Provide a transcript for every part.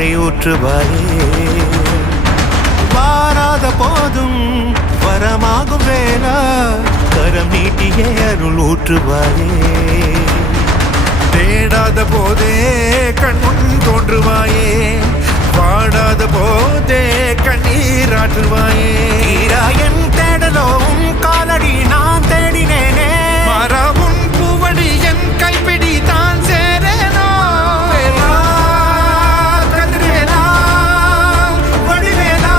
மழை ஊற்றுவாயே வாராத போதும் வரமாகும் வேளா கரம் நீட்டியே அருள் ஊற்றுவாயே தேடாத போதே கண்முன் தோன்றுவாயே பாடாத போதே கண்ணீராற்றுவாயே என் தேடலும் காலடி நான் தேடினேனே மாறாவும் பூவடி என் கைப்பிடி தான் சேரேனோ கதிரேனா வடிவேலா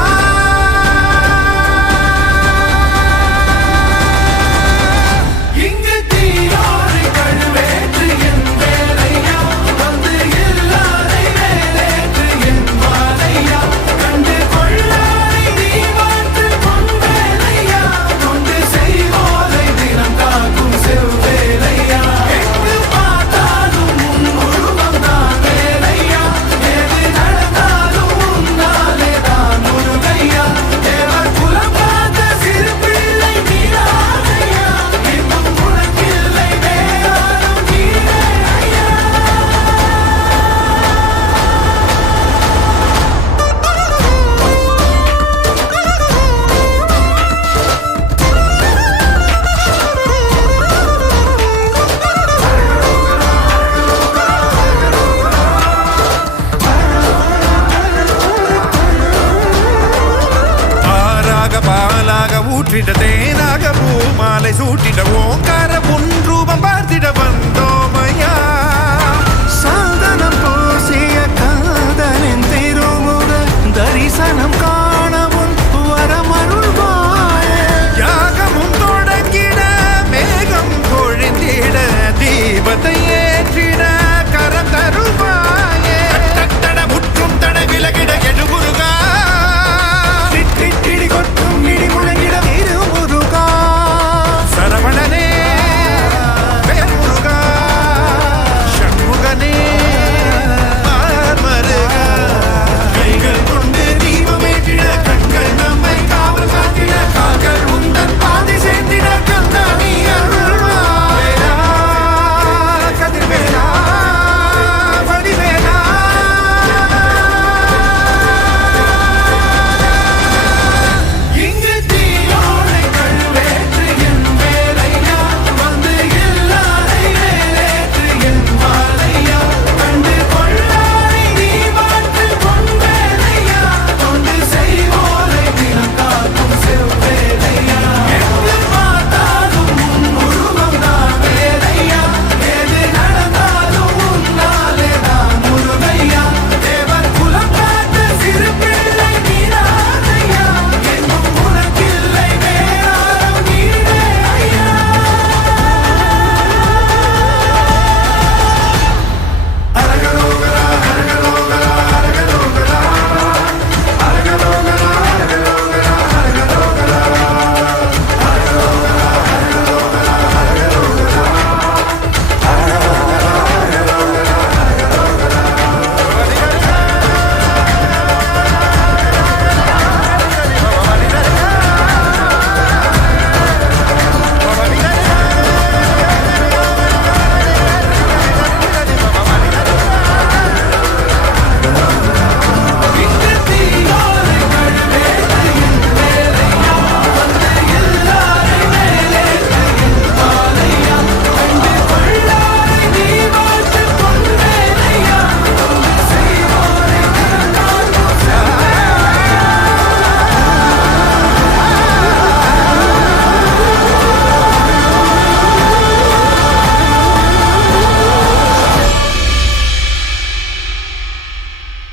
இங்கு தீயோரை கழுவேற்று என் வேலையா வந்து இல்லாதை வேலேற்று என் வாழையா கண்டு கொள்ளாரை நீ மாற்று பொன் வேலையா கொண்டு செய்வோரை தினம் காக்கும் செவ்வேலையா எங்கு பார்த்தாலும் உன் உருவம் தான் வேலையா எது நடந்தாலும் உன்னாலே தான் முருகையா தேவர் குலம் பார்த்த சிறு பிள்ளை நீராதையா இன்னும் உனக்கில்லை வேறாரும் நீரையா ஆறாக பாலாக ஊற்றிட தேனாக பூமாலை சூட்டிட ஓங்கார